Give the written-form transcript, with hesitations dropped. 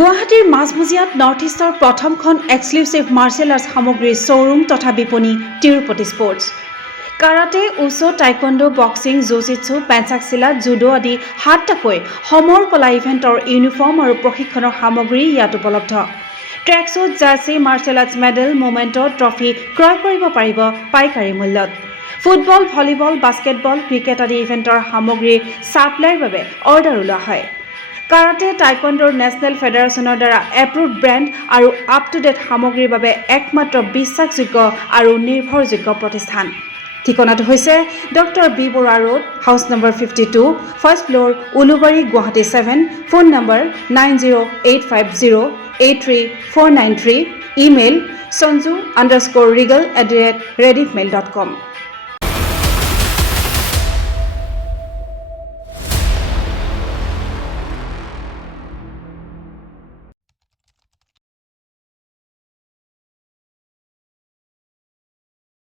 গুৱাহাটীৰ মাজমজিয়াত নৰ্থ ইষ্টৰ প্ৰথমখন এক্সক্লুচিভ মাৰ্চেল আৰ্টছ সামগ্ৰীৰ শ্ব'ৰুম তথা বিপণী Tirupati sports. Karate, wushu, taekwondo, boxing, jujitsu, pencak silat, judo আদি 7টাকৈ সমৰ কলা ইভেণ্টৰ ইউনিফৰ্ম আৰু প্ৰশিক্ষণৰ সামগ্ৰী ইয়াত উপলব্ধ। Tracksuit, jersey, martial arts medal, memento, trophy ক্ৰয় কৰিব পাৰিব পাইকাৰী মূল্যত। ফুটবল, ভলীবল, বাস্কেটবল, ক্ৰিকেট আদি ইভেণ্টৰ সামগ্ৰীৰ ছাপ্লাইৰ বাবে অৰ্ডাৰো লোৱা হয়। কাৰাটে, টাইকোৱাণ্ডোৰ নেশ্যনেল ফেডাৰেশ্যনৰ দ্বাৰা এপ্ৰুভড ব্ৰেণ্ড আৰু আপ টু ডেট সামগ্ৰীৰ বাবে একমাত্ৰ বিশ্বাসযোগ্য আৰু নিৰ্ভৰযোগ্য প্ৰতিষ্ঠান। ঠিকনাটো হৈছে doctor B Barua road, house number 52, first floor, Ulubari, Guwahati 7, phone number 9085083493, email sanju_regal@rediffmail.com।